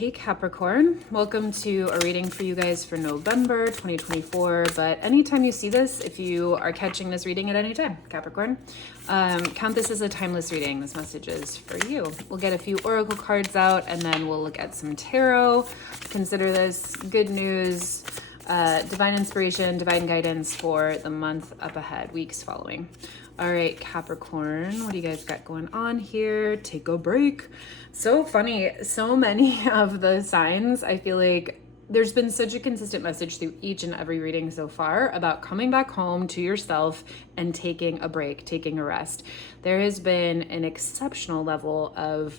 Hey Capricorn, welcome to a reading for you guys for November 2024. But anytime you see this, if you are catching this reading at any time, Capricorn, count this as a timeless reading. This message is for you. We'll get a few oracle cards out and then we'll look at some tarot. Consider this good news, divine inspiration, divine guidance for the month up ahead, weeks following. All right, Capricorn, what do you guys got going on here? Take a break. So funny. So many of the signs, I feel like there's been such a consistent message through each and every reading so far about coming back home to yourself and taking a break, taking a rest. There has been an exceptional level of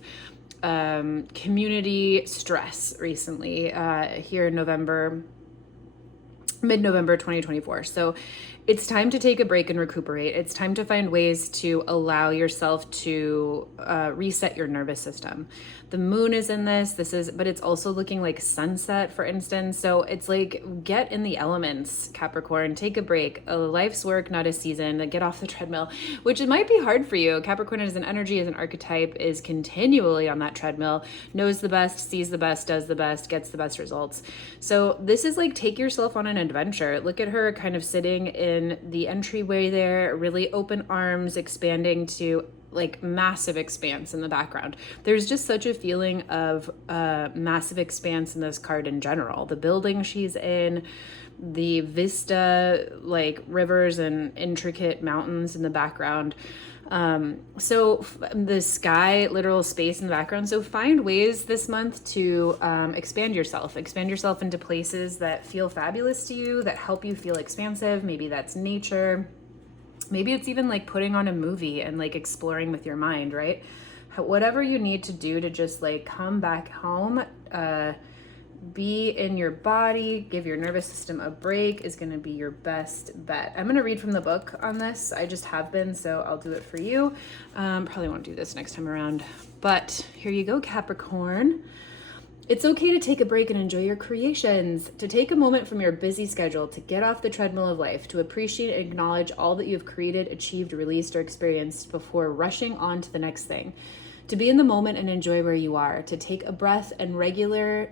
community stress recently here in mid-November 2024. So it's time to take a break and recuperate. It's time to find ways to allow yourself to reset your nervous system. The moon is in this, but it's also looking like sunset, for instance. So it's like, get in the elements, Capricorn, take a break. A life's work, not a season. Get off the treadmill, which it might be hard for you. Capricorn as an energy, as an archetype, is continually on that treadmill, knows the best, sees the best, does the best, gets the best results. So this is like, take yourself on an adventure. Look at her kind of sitting in the entryway there, really open arms, expanding to like massive expanse in the background. There's just such a feeling of massive expanse in this card in general. The building she's in, the vista, like rivers and intricate mountains in the background. So the sky, literal space in the background. So find ways this month to expand yourself into places that feel fabulous to you, that help you feel expansive. Maybe that's nature. Maybe it's even like putting on a movie and like exploring with your mind, right? Whatever you need to do to just like come back home, be in your body, give your nervous system a break is going to be your best bet. I'm going to read from the book on this. I just have been, so I'll do it for you. Probably won't do this next time around, but here you go, Capricorn. It's okay to take a break and enjoy your creations, to take a moment from your busy schedule, to get off the treadmill of life, to appreciate and acknowledge all that you've created, achieved, released, or experienced before rushing on to the next thing. To be in the moment and enjoy where you are, to take a breath and regather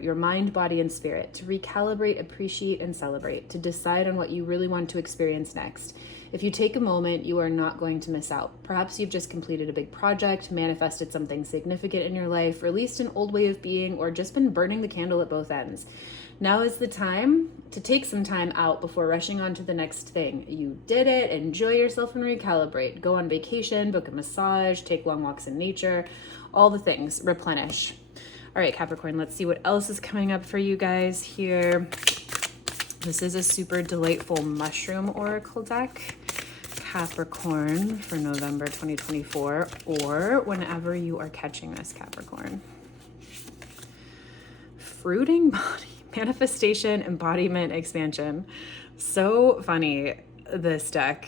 your mind, body, and spirit, to recalibrate, appreciate, and celebrate, to decide on what you really want to experience next. If you take a moment, you are not going to miss out. Perhaps you've just completed a big project, manifested something significant in your life, released an old way of being, or just been burning the candle at both ends. Now is the time to take some time out before rushing on to the next thing. You did it. Enjoy yourself and recalibrate. Go on vacation, book a massage, take long walks in nature, all the things. Replenish. All right, Capricorn, let's see what else is coming up for you guys here. This is a super delightful mushroom oracle deck, Capricorn, for November 2024, or whenever you are catching this, Capricorn. Fruiting body. Manifestation, embodiment, expansion. So funny, this deck.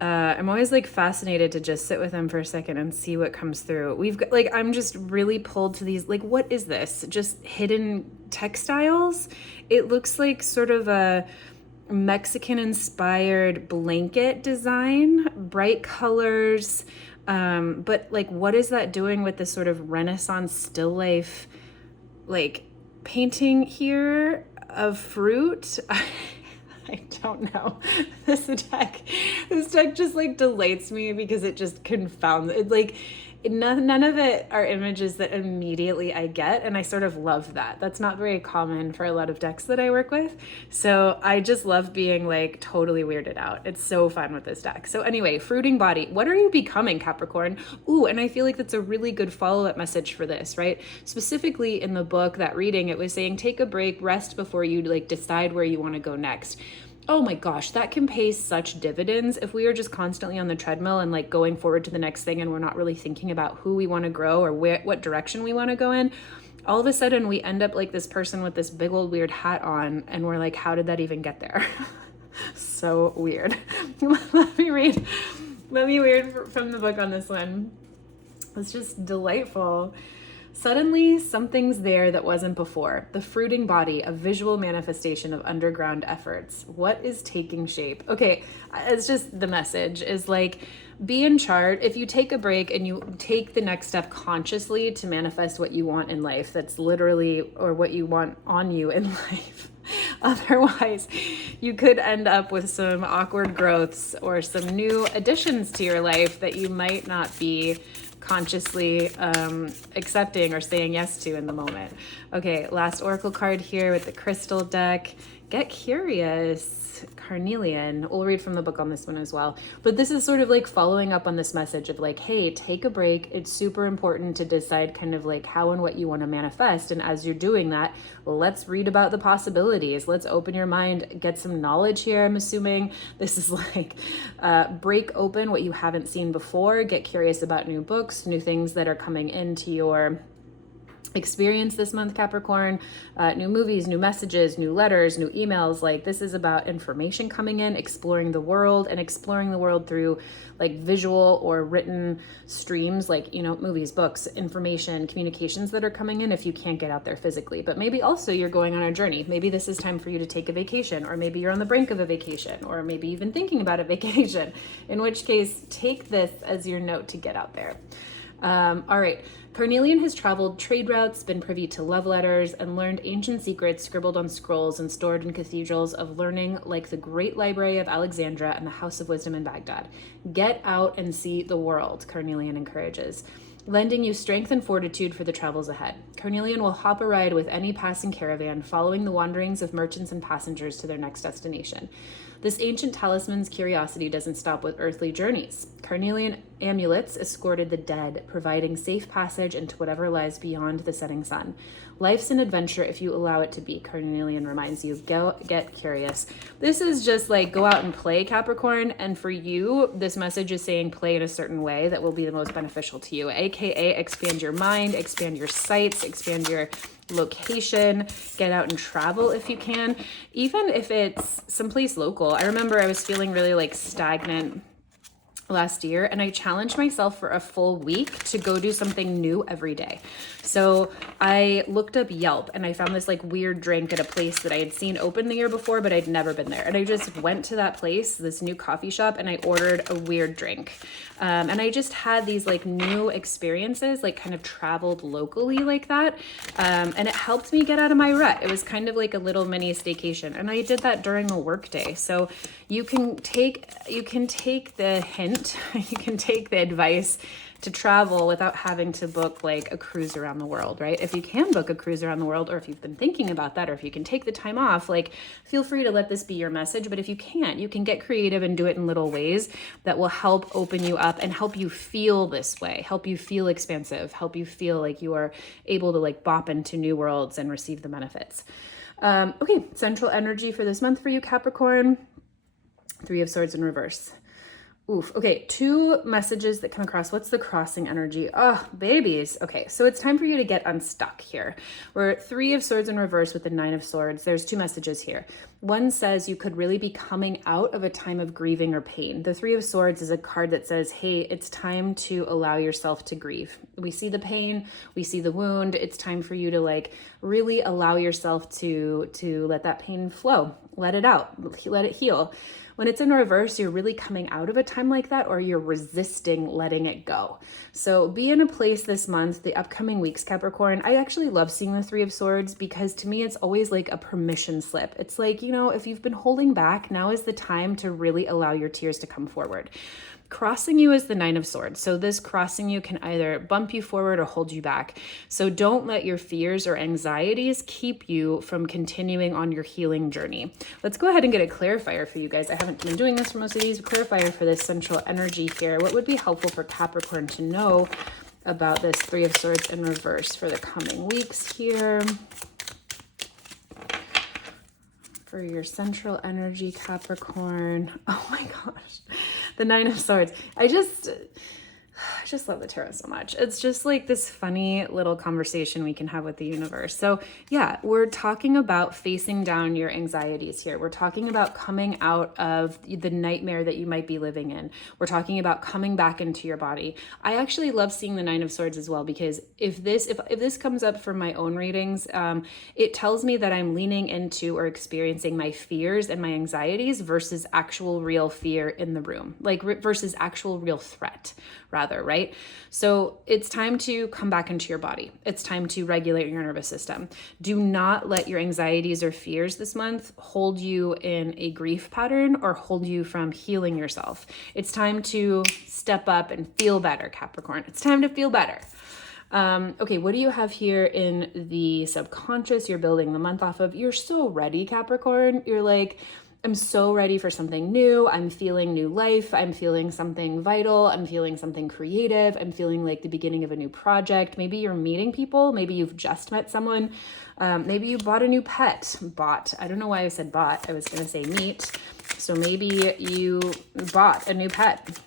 I'm always like fascinated to just sit with them for a second and see what comes through. We've got like, I'm just really pulled to these, like, what is this? Just hidden textiles? It looks like sort of a Mexican inspired blanket design, bright colors. But like, what is that doing with this sort of Renaissance still life, like, painting here of fruit? I don't know. This deck just like delights me because it just confounds it. Like none of it are images that immediately I get, and I sort of love that. That's not very common for a lot of decks that I work with. So I just love being like totally weirded out. It's so fun with this deck. So anyway, fruiting body. What are you becoming, Capricorn? Ooh, and I feel like that's a really good follow-up message for this, right? Specifically in the book, that reading, it was saying take a break, rest before you like decide where you want to go next. Oh my gosh, that can pay such dividends if we are just constantly on the treadmill and like going forward to the next thing, and we're not really thinking about who we want to grow or what direction we want to go in. All of a sudden we end up like this person with this big old weird hat on, and we're like, how did that even get there? So weird. Let me read from the book on this one. It's just delightful. Suddenly, something's there that wasn't before. The fruiting body, a visual manifestation of underground efforts. What is taking shape? Okay, it's just the message is like, be in charge. If you take a break and you take the next step consciously to manifest what you want in life, that's literally, or what you want on you in life. Otherwise, you could end up with some awkward growths or some new additions to your life that you might not be consciously accepting or saying yes to in the moment. Okay, last oracle card here with the crystal deck. Get curious. Carnelian. We'll read from the book on this one as well. But this is sort of like following up on this message of like, hey, take a break. It's super important to decide kind of like how and what you want to manifest. And as you're doing that, let's read about the possibilities. Let's open your mind, get some knowledge here. I'm assuming this is like break open what you haven't seen before. Get curious about new books, new things that are coming into your experience this month, Capricorn, new movies, new messages, new letters, new emails. Like, this is about information coming in, exploring the world, and exploring the world through like visual or written streams, like, you know, movies, books, information, communications that are coming in if you can't get out there physically. But maybe also you're going on a journey. Maybe this is time for you to take a vacation, or maybe you're on the brink of a vacation, or maybe even thinking about a vacation, in which case take this as your note to get out there. All right. Carnelian has traveled trade routes, been privy to love letters, and learned ancient secrets scribbled on scrolls and stored in cathedrals of learning like the Great Library of Alexandria and the House of Wisdom in Baghdad. Get out and see the world, Carnelian encourages, lending you strength and fortitude for the travels ahead. Carnelian will hop a ride with any passing caravan, following the wanderings of merchants and passengers to their next destination. This ancient talisman's curiosity doesn't stop with earthly journeys. Carnelian amulets escorted the dead, providing safe passage into whatever lies beyond the setting sun. Life's an adventure if you allow it to be, Carnelian reminds you. Go get curious. This is just like, go out and play, Capricorn. And for you, this message is saying play in a certain way that will be the most beneficial to you, aka expand your mind, expand your sights, expand your location, get out and travel if you can, even if it's someplace local. I remember I was feeling really like stagnant last year, and I challenged myself for a full week to go do something new every day. So I looked up Yelp and I found this like weird drink at a place that I had seen open the year before, but I'd never been there. And I just went to that place, this new coffee shop, and I ordered a weird drink. And I just had these like new experiences, like kind of traveled locally like that. And it helped me get out of my rut. It was kind of like a little mini staycation. And I did that during a work day. So you can take the hint, you can take the advice to travel without having to book like a cruise around the world, right? If you can book a cruise around the world, or if you've been thinking about that, or if you can take the time off, like, feel free to let this be your message. But if you can't, you can get creative and do it in little ways that will help open you up and help you feel this way, help you feel expansive, help you feel like you are able to like bop into new worlds and receive the benefits. Okay, central energy for this month for you, Capricorn. 3 of Swords in reverse. Oof. Okay, 2 messages that come across. What's the crossing energy? Oh, babies. Okay, so it's time for you to get unstuck here. We're 3 of Swords in reverse with the 9 of Swords. There's 2 messages here. One says you could really be coming out of a time of grieving or pain. The 3 of Swords is a card that says, hey, it's time to allow yourself to grieve. We see the pain, we see the wound. It's time for you to like really allow yourself to let that pain flow. Let it out, let it heal. When it's in reverse, you're really coming out of a time like that, or you're resisting letting it go. So be in a place this month, the upcoming weeks, Capricorn. I actually love seeing the 3 of Swords because to me, it's always like a permission slip. It's like, you know, if you've been holding back, now is the time to really allow your tears to come forward. Crossing you is the 9 of Swords. So this crossing you can either bump you forward or hold you back. So don't let your fears or anxieties keep you from continuing on your healing journey. Let's go ahead and get a clarifier for you guys. I haven't been doing this for most of these. A clarifier for this central energy here. What would be helpful for Capricorn to know about this 3 of Swords in reverse for the coming weeks here? For your central energy, Capricorn. Oh my gosh. The 9 of Swords. I just love the tarot so much. It's just like this funny little conversation we can have with the universe. So yeah, we're talking about facing down your anxieties here. We're talking about coming out of the nightmare that you might be living in. We're talking about coming back into your body. I actually love seeing the Nine of Swords as well, because if this comes up for my own readings, it tells me that I'm leaning into or experiencing my fears and my anxieties versus actual real fear in the room, like versus actual real threat rather, right? So it's time to come back into your body. It's time to regulate your nervous system. Do not let your anxieties or fears this month hold you in a grief pattern or hold you from healing yourself. It's time to step up and feel better, Capricorn. It's time to feel better. Okay, what do you have here in the subconscious you're building the month off of? You're so ready, Capricorn. You're like, I'm so ready for something new. I'm feeling new life. I'm feeling something vital. I'm feeling something creative. I'm feeling like the beginning of a new project. Maybe you're meeting people. Maybe you've just met someone. Maybe you bought a new pet. I don't know why I said bought. I was going to say meet. So maybe you bought a new pet.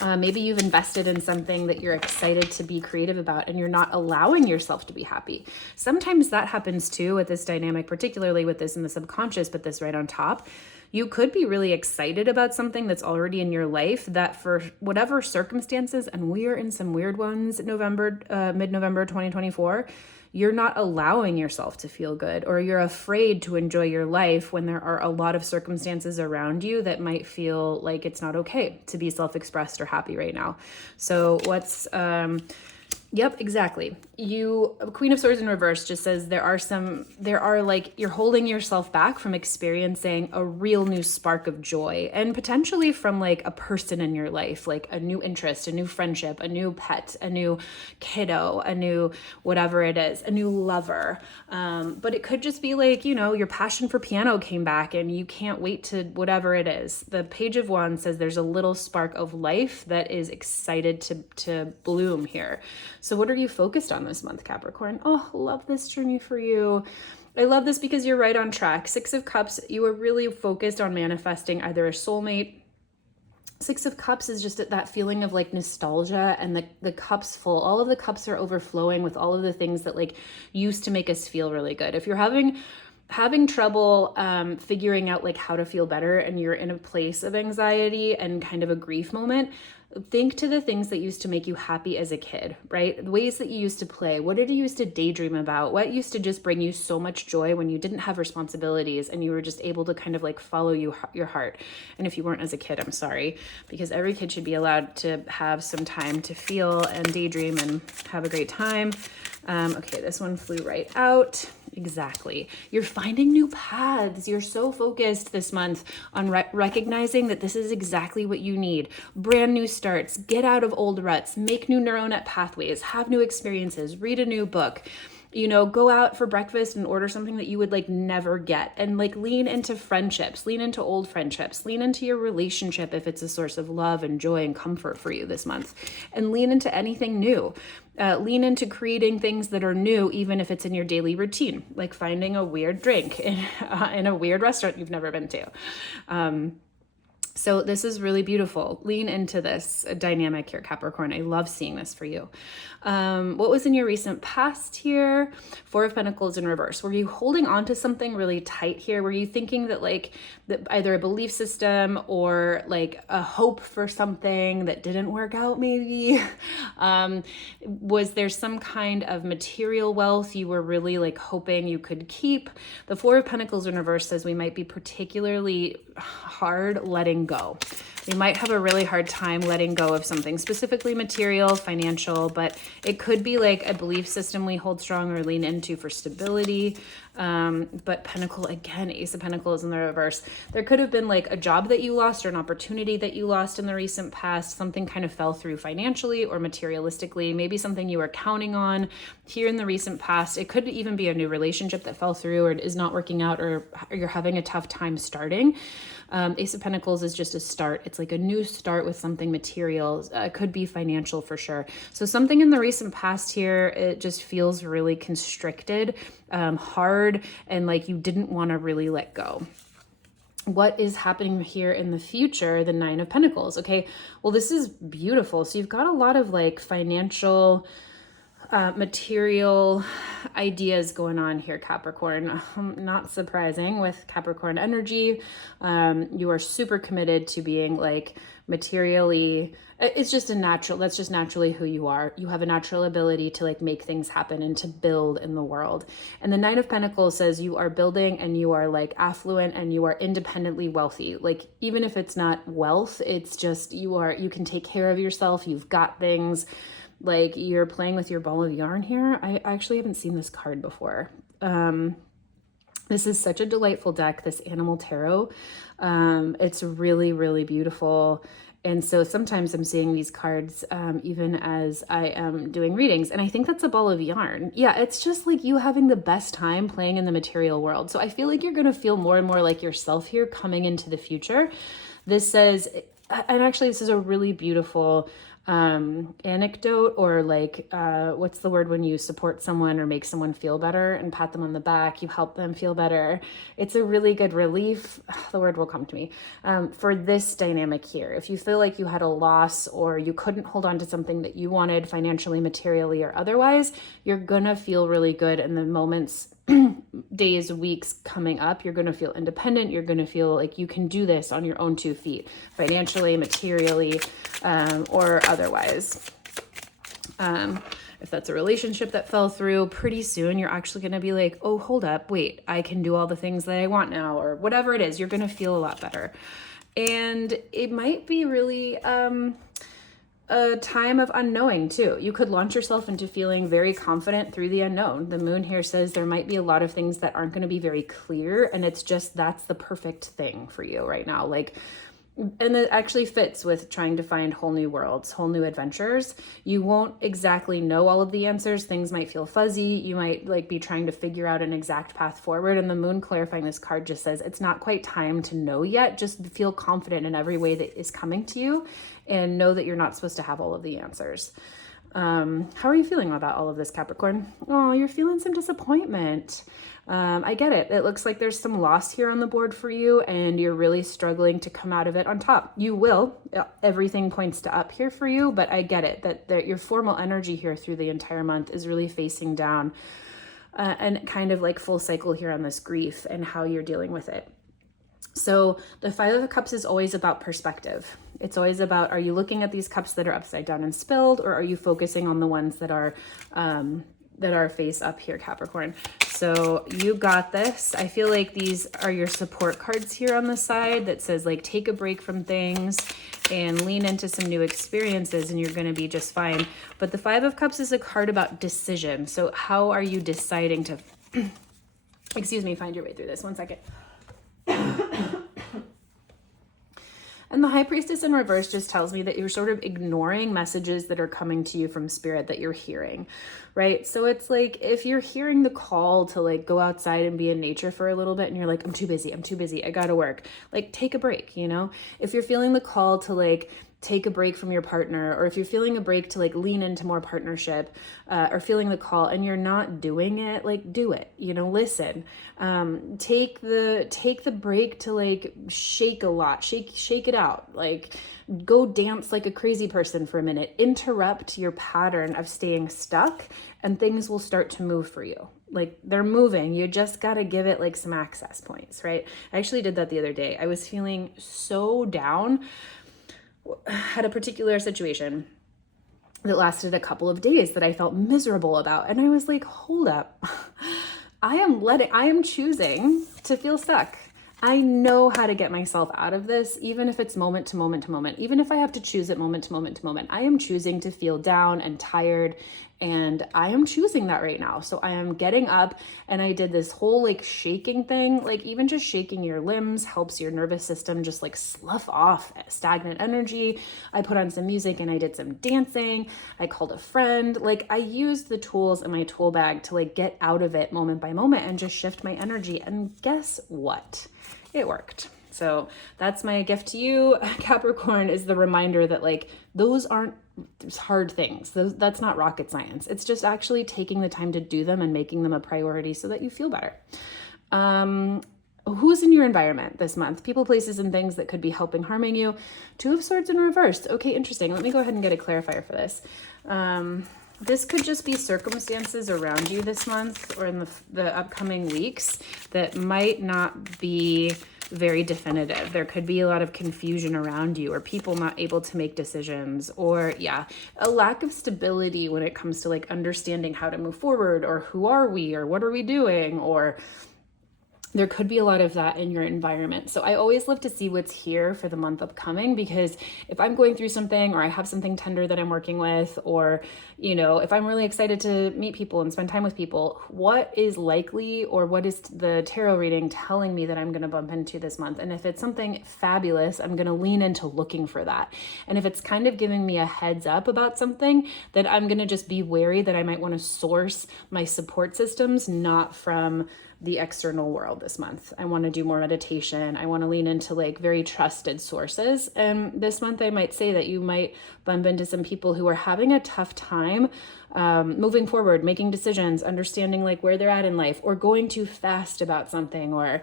Maybe you've invested in something that you're excited to be creative about and you're not allowing yourself to be happy. Sometimes that happens too with this dynamic, particularly with this in the subconscious, but this right on top. You could be really excited about something that's already in your life that for whatever circumstances, and we are in some weird ones, mid-November 2024, you're not allowing yourself to feel good, or you're afraid to enjoy your life when there are a lot of circumstances around you that might feel like it's not okay to be self-expressed or happy right now. So yep, exactly. Queen of Swords in reverse just says there are like, you're holding yourself back from experiencing a real new spark of joy, and potentially from like a person in your life, like a new interest, a new friendship, a new pet, a new kiddo, a new whatever it is, a new lover. But it could just be like, your passion for piano came back and you can't wait to whatever it is. The Page of Wands says there's a little spark of life that is excited to bloom here. So what are you focused on this month, Capricorn? Oh, love this journey for you. I love this because you're right on track. Six of Cups, you are really focused on manifesting either a soulmate. Six of Cups is just that feeling of like nostalgia, and the cup's full. All of the cups are overflowing with all of the things that like used to make us feel really good. If you're having trouble figuring out like how to feel better, and you're in a place of anxiety and kind of a grief moment, think to the things that used to make you happy as a kid, right? The ways that you used to play. What did you used to daydream about? What used to just bring you so much joy when you didn't have responsibilities and you were just able to kind of like follow your heart? And if you weren't as a kid, I'm sorry, because every kid should be allowed to have some time to feel and daydream and have a great time. Okay, this one flew right out. Exactly. You're finding new paths. You're so focused this month on recognizing that this is exactly what you need. Brand new starts, get out of old ruts, make new neural net pathways, have new experiences, read a new book. Go out for breakfast and order something that you would like never get, and like lean into friendships, lean into old friendships, lean into your relationship if it's a source of love and joy and comfort for you this month, and lean into anything new. Lean into creating things that are new, even if it's in your daily routine, like finding a weird drink in a weird restaurant you've never been to. So this is really beautiful. Lean into this dynamic here, Capricorn. I love seeing this for you. What was in your recent past here? Four of Pentacles in reverse. Were you holding on to something really tight here? Were you thinking that either a belief system or like a hope for something that didn't work out maybe? Was there some kind of material wealth you were really like hoping you could keep? The Four of Pentacles in reverse says we might be particularly hard letting go. We might have a really hard time letting go of something, specifically material, financial, but it could be like a belief system we hold strong or lean into for stability. But Pentacle, again, Ace of Pentacles in the reverse. There could have been like a job that you lost or an opportunity that you lost in the recent past. Something kind of fell through financially or materialistically, maybe something you were counting on here in the recent past. It could even be a new relationship that fell through or is not working out, or you're having a tough time starting. Ace of Pentacles is just a start. It's like a new start with something material. It could be financial for sure. So something in the recent past here, it just feels really constricted, hard, and like you didn't want to really let go. what is happening here in the future, the Nine of Pentacles. Okay, well, this is beautiful. So you've got a lot of like financial, material ideas going on here, Capricorn. Not surprising with Capricorn energy. You are super committed to being like materially, it's just a natural, that's just naturally who you are. You have a natural ability to like make things happen and to build in the world. And the Nine of Pentacles says you are building and you are like affluent and you are independently wealthy. Like even if it's not wealth, it's just you can take care of yourself. You've got things. Like you're playing with your ball of yarn here. I actually haven't seen this card before. This is such a delightful deck, this Animal Tarot. It's really, really beautiful. And so sometimes I'm seeing these cards even as I am doing readings. And I think that's a ball of yarn. Yeah, it's just like you having the best time playing in the material world. So I feel like you're going to feel more and more like yourself here coming into the future. This says, and actually this is a really beautiful anecdote, or like what's the word when you support someone or make someone feel better and pat them on the back, you help them feel better. It's a really good relief. The word will come to me for this dynamic here. If you feel like you had a loss or you couldn't hold on to something that you wanted financially, materially, or otherwise, you're gonna feel really good in the moments, days, weeks coming up. You're going to feel independent. You're going to feel like you can do this on your own 2 feet, financially, materially, or otherwise. If that's a relationship that fell through, pretty soon you're actually going to be like, oh, hold up, wait, I can do all the things that I want now, or whatever it is. You're going to feel a lot better. And it might be really a time of unknowing too. You could launch yourself into feeling very confident through the unknown. The moon here says there might be a lot of things that aren't going to be very clear, and it's just that's the perfect thing for you right now. Like, and it actually fits with trying to find whole new worlds, whole new adventures. You won't exactly know all of the answers. Things might feel fuzzy. You might like be trying to figure out an exact path forward. And the moon clarifying this card just says it's not quite time to know yet. Just feel confident in every way that is coming to you, and know that you're not supposed to have all of the answers. How are you feeling about all of this, Capricorn? Oh, you're feeling some disappointment. I get it. It looks like there's some loss here on the board for you, and you're really struggling to come out of it on top. You will. Everything points to up here for you, but I get it that your formal energy here through the entire month is really facing down and kind of like full cycle here on this grief and how you're dealing with it. So the Five of Cups is always about perspective. It's always about, are you looking at these cups that are upside down and spilled, or are you focusing on the ones that are face up here, Capricorn? So you got this. I feel like these are your support cards here on the side that says like, take a break from things and lean into some new experiences and you're going to be just fine. But the Five of Cups is a card about decision. So how are you deciding to, excuse me, find your way through this? 1 second. And the High Priestess in reverse just tells me that you're sort of ignoring messages that are coming to you from spirit that you're hearing, right? So it's like if you're hearing the call to like go outside and be in nature for a little bit and you're like, I'm too busy, I gotta work. Like take a break, you know? If you're feeling the call to like take a break from your partner, or if you're feeling a break to like lean into more partnership, or feeling the call and you're not doing it, like do it, you know, listen, take the break to like shake a lot, shake it out, like go dance like a crazy person for a minute, interrupt your pattern of staying stuck and things will start to move for you. Like they're moving. You just got to give it like some access points, right? I actually did that the other day. I was feeling so down, had a particular situation that lasted a couple of days that I felt miserable about. And I was like, hold up. I am choosing to feel stuck. I know how to get myself out of this, even if it's moment to moment to moment, even if I have to choose it moment to moment to moment. I am choosing to feel down and tired, and I am choosing that right now. So I am getting up, and I did this whole like shaking thing. Like even just shaking your limbs helps your nervous system just like slough off stagnant energy. I put on some music and I did some dancing. I called a friend. Like I used the tools in my tool bag to like get out of it moment by moment and just shift my energy. And guess what? It worked. So that's my gift to you, Capricorn, is the reminder that like those aren't hard things. That's not rocket science. It's just actually taking the time to do them and making them a priority so that you feel better. Who's in your environment this month? People, places, and things that could be helping, harming you. Two of Swords in reverse. Okay, interesting. Let me go ahead and get a clarifier for this. This could just be circumstances around you this month or in the upcoming weeks that might not be very definitive. There could be a lot of confusion around you, or people not able to make decisions, or a lack of stability when it comes to like understanding how to move forward, or who are we, or what are we doing, or there could be a lot of that in your environment. So I always love to see what's here for the month upcoming, because if I'm going through something, or I have something tender that I'm working with, or, if I'm really excited to meet people and spend time with people, what is likely, or what is the tarot reading telling me that I'm going to bump into this month? And if it's something fabulous, I'm going to lean into looking for that. And if it's kind of giving me a heads up about something, then I'm going to just be wary that I might want to source my support systems not from the external world this month. I want to do more meditation. I want to lean into like very trusted sources. And this month I might say that you might bump into some people who are having a tough time moving forward, making decisions, understanding like where they're at in life, or going too fast about something, or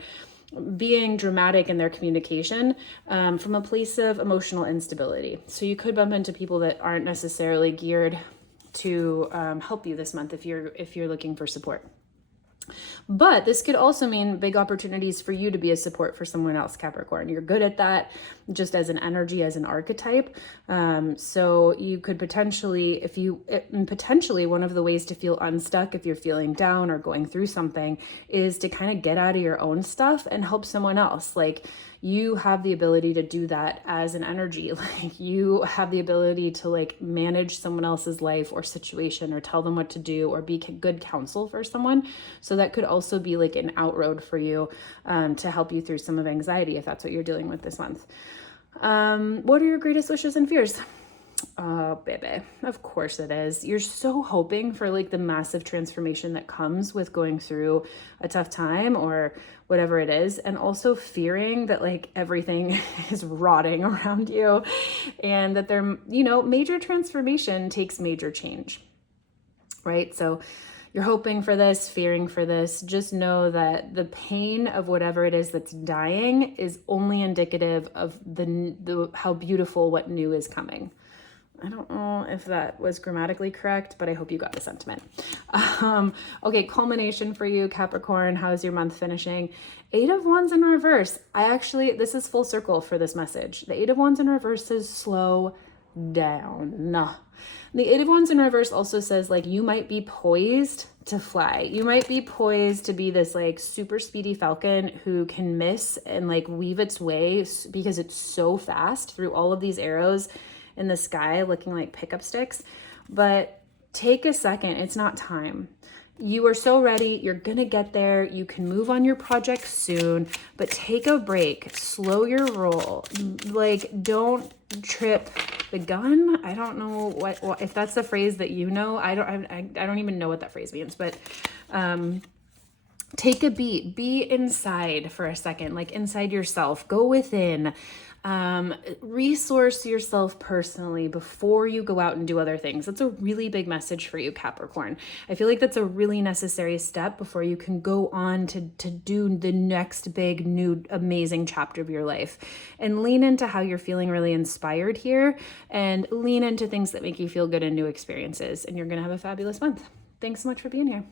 being dramatic in their communication from a place of emotional instability. So you could bump into people that aren't necessarily geared to help you this month if you're looking for support. But this could also mean big opportunities for you to be a support for someone else, Capricorn. You're good at that just as an energy, as an archetype. So you could potentially, potentially one of the ways to feel unstuck if you're feeling down or going through something is to kind of get out of your own stuff and help someone else. Like, you have the ability to do that as an energy. Like, you have the ability to like manage someone else's life or situation, or tell them what to do, or be good counsel for someone. So that could also be like an outroad for you to help you through some of anxiety if that's what you're dealing with this month. What are your greatest wishes and fears? Oh, baby. Of course it is. You're so hoping for like the massive transformation that comes with going through a tough time or whatever it is. And also fearing that like everything is rotting around you, and that major transformation takes major change, right? So you're hoping for this, fearing for this. Just know that the pain of whatever it is that's dying is only indicative of the how beautiful what new is coming. I don't know if that was grammatically correct, but I hope you got the sentiment. Okay, culmination for you, Capricorn. How's your month finishing? 8 of Wands in reverse. This is full circle for this message. The 8 of Wands in reverse says slow down. The 8 of Wands in reverse also says like you might be poised to fly. You might be poised to be this like super speedy falcon who can miss and like weave its way because it's so fast through all of these arrows in the sky looking like pickup sticks. But take a second. It's not time. You are so ready. You're going to get there. You can move on your project soon, but take a break. Slow your roll. Like, don't trip the gun. I don't know what if that's the phrase that you know. I don't even know what that phrase means, but take a beat. Be inside for a second, like inside yourself. Go within. Resource yourself personally before you go out and do other things. That's a really big message for you, Capricorn. I feel like that's a really necessary step before you can go on to do the next big, new, amazing chapter of your life. And lean into how you're feeling really inspired here, and lean into things that make you feel good and new experiences. And you're going to have a fabulous month. Thanks so much for being here.